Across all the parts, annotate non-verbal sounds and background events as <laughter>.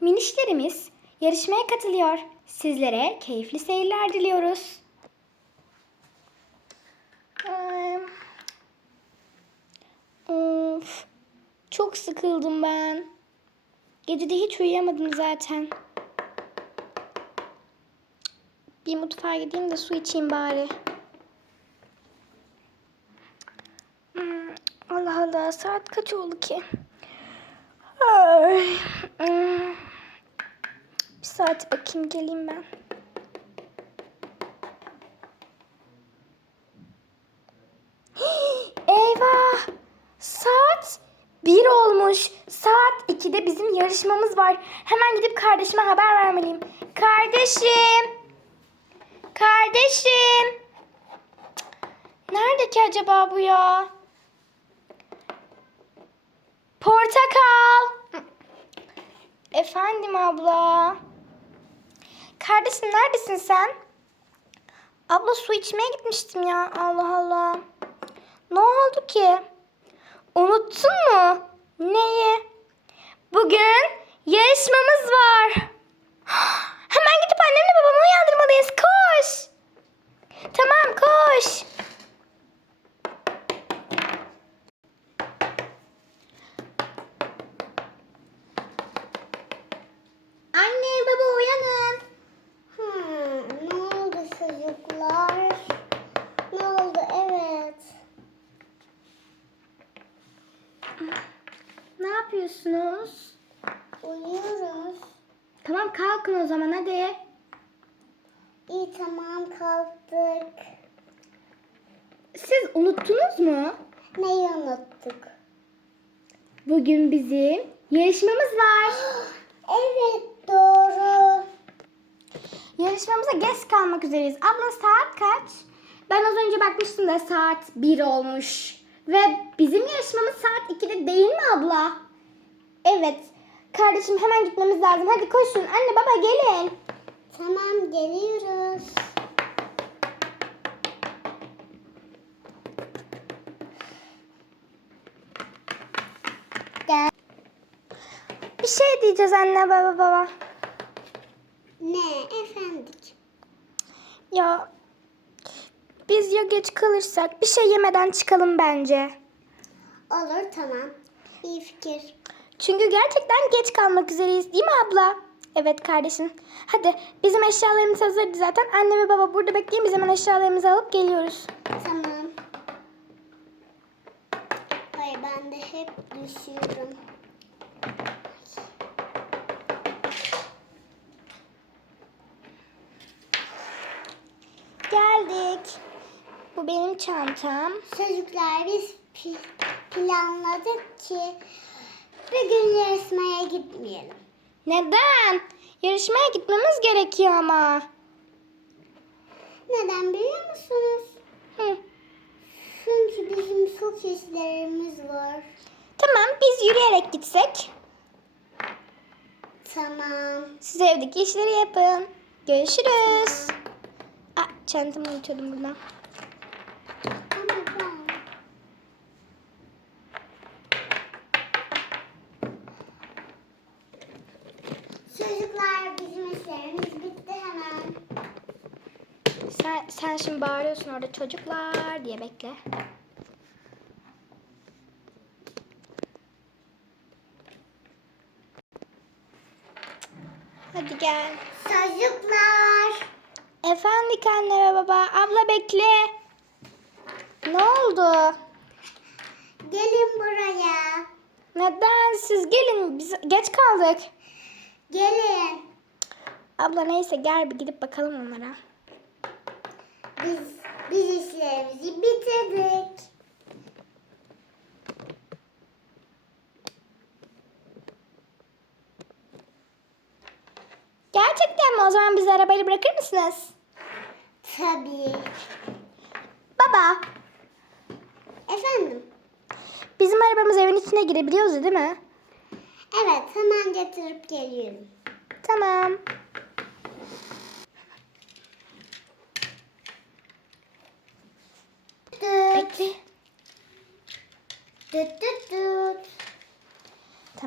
Minişlerimiz yarışmaya katılıyor. Sizlere keyifli seyirler diliyoruz. Of, çok sıkıldım ben. Gece de hiç uyuyamadım zaten. Bir mutfağa gideyim de su içeyim bari. Hmm, Allah Allah saat kaç oldu ki? Ay, hmm. Bir saat bakayım geleyim ben. <gasps> Eyvah! Saat bir olmuş. Saat 2'de bizim yarışmamız var. Hemen gidip kardeşime haber vermeliyim. Kardeşim! Kardeşim! Nerede ki acaba bu ya? Portakal! Efendim abla. Kardeşim neredesin sen? Abla su içmeye gitmiştim ya. Allah Allah. Ne oldu ki? Unuttun mu? Neyi? Bugün yarışmamız var. Hemen gidip annemle babamı uyandırmalıyız. Koş. Tamam koş. Anne baba uyanın. Hmm, ne oldu çocuklar? Ne oldu? Evet. Ne yapıyorsunuz? Uyuyoruz. Tamam kalkın o zaman hadi. İyi tamam kalktık. Siz unuttunuz mu? Neyi unuttuk? Bugün bizim yarışmamız var. <gasps> Evet doğru. Yarışmamıza geç kalmak üzereyiz. Abla saat kaç? Ben az önce bakmıştım da saat 1 olmuş. Ve bizim yarışmamız saat 2'de değil mi abla? Evet. Kardeşim hemen gitmemiz lazım. Hadi koşun. Anne baba gelin. Tamam geliyoruz. Gel. Bir şey diyeceğiz anne baba baba. Ne efendik? Ya biz ya geç kalırsak bir şey yemeden çıkalım bence. Olur tamam. İyi fikir. Çünkü gerçekten geç kalmak üzereyiz değil mi abla? Evet kardeşim. Hadi bizim eşyalarımız hazırdı zaten. Anne ve baba burada bekleyin biz hemen eşyalarımızı alıp geliyoruz. Tamam. Ay ben de hep düşüyorum. Geldik. Bu benim çantam. Çocuklar biz planladık ki bugün yarışmaya gitmeyelim. Neden? Yarışmaya gitmemiz gerekiyor ama. Neden biliyor musunuz? Hı. Çünkü bizim çok işlerimiz var. Tamam biz yürüyerek gitsek. Tamam. Siz evdeki işleri yapın. Görüşürüz. Aa, çantamı unutuyordum burada. Ama ben... Çocuklar bizim işlerimiz bitti hemen. Sen, sen şimdi bağırıyorsun orada çocuklar diye bekle. Hadi gel. Çocuklar. Efendik anne ve baba. Abla bekle. Ne oldu? Gelin buraya. Neden? Siz gelin. Biz geç kaldık. Gelin. Abla neyse gel bir gidip bakalım onlara. Biz biz işlerimizi bitirdik. Gerçekten mi? O zaman bizi arabayla bırakır mısınız? Tabii. Baba, Efendim? bizim arabamız evin içine girebiliyoruz değil mi? Evet hemen getirip geliyorum. Tamam.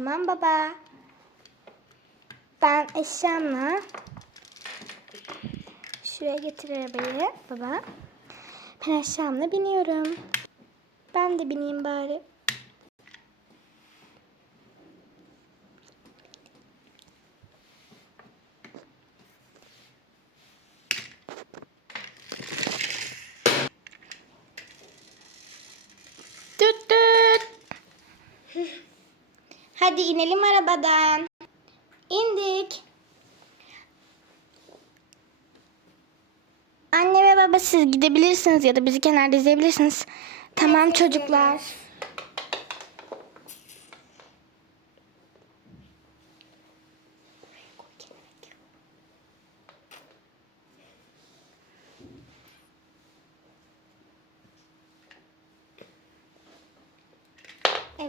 Tamam baba. Ben eşyamla şuraya getir arabayı baba. Ben eşyamla biniyorum. Ben de bineyim bari. Hadi inelim arabadan. İndik. Anne ve baba siz gidebilirsiniz ya da bizi kenarda izleyebilirsiniz. Tamam çocuklar.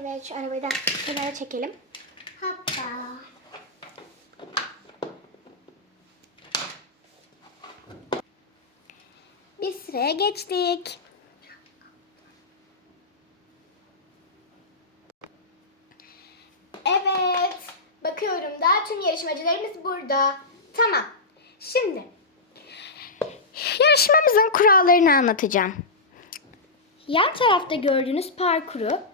Evet şu arabayı da kenara çekelim. Hatta. Biz sıraya geçtik. Evet. Bakıyorum da tüm yarışmacılarımız burada. Tamam. Şimdi yarışmamızın kurallarını anlatacağım. Yan tarafta gördüğünüz parkuru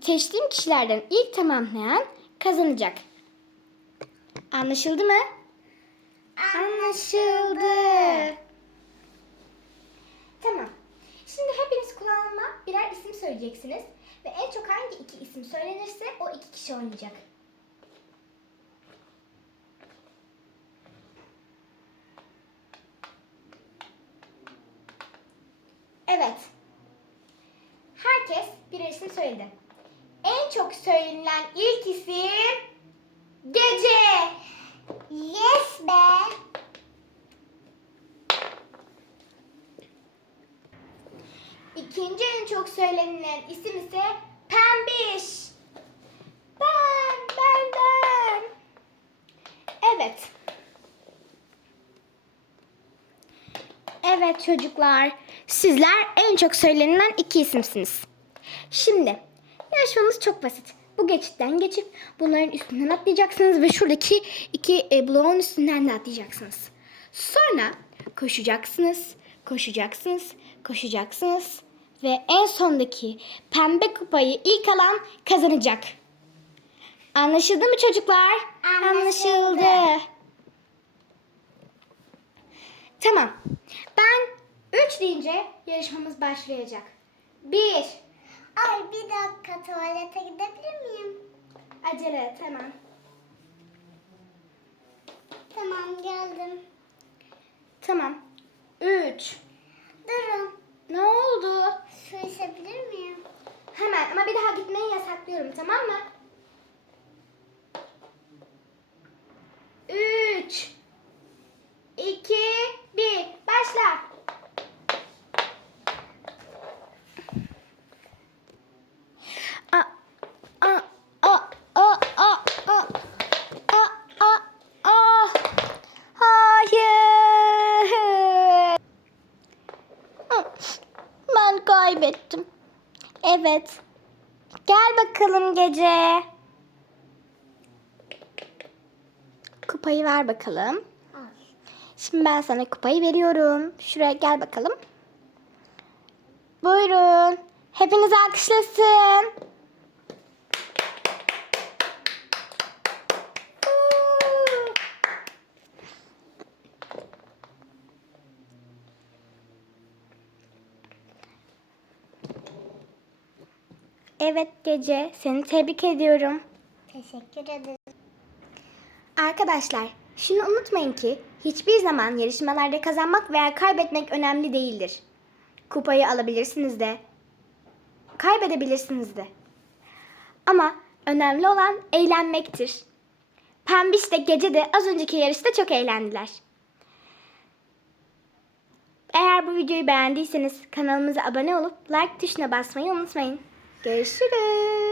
seçtiğim kişilerden ilk tamamlayan kazanacak. Anlaşıldı mı? Anlaşıldı. Tamam. Şimdi hepiniz kulağıma birer isim söyleyeceksiniz. Ve en çok hangi iki isim söylenirse o iki kişi oynayacak. Evet. Herkes birer isim söyledi. En çok söylenilen ilk isim Gece. Yes be. İkinci en çok söylenilen isim ise Pembiş. Ben, ben, ben. Evet. Evet çocuklar, sizler en çok söylenilen iki isimsiniz. Şimdi, yarışmamız çok basit. Bu geçitten geçip bunların üstünden atlayacaksınız ve şuradaki iki e, bloğun üstünden de atlayacaksınız. Sonra koşacaksınız, koşacaksınız, koşacaksınız ve en sondaki pembe kupayı ilk alan kazanacak. Anlaşıldı mı çocuklar? Anlaşıldı. Tamam. Ben 3 deyince yarışmamız başlayacak. 1. Ay bir dakika tuvalete gidebilir miyim? Acele et hemen. Tamam geldim. Tamam. 3. Durun. Ne oldu? Su içebilir miyim? Hemen ama bir daha gitmeyi yasaklıyorum tamam mı? Evet. Gel bakalım gece. Kupayı ver bakalım. Al. Şimdi ben sana kupayı veriyorum. Şuraya gel bakalım. Buyurun. Hepiniz alkışlasın. Evet Gece, seni tebrik ediyorum. Teşekkür ederim. Arkadaşlar, şunu unutmayın ki hiçbir zaman yarışmalarda kazanmak veya kaybetmek önemli değildir. Kupayı alabilirsiniz de, kaybedebilirsiniz de. Ama önemli olan eğlenmektir. Pembiş de gece de az önceki yarışta çok eğlendiler. Eğer bu videoyu beğendiyseniz kanalımıza abone olup like tuşuna basmayı unutmayın. 给是的。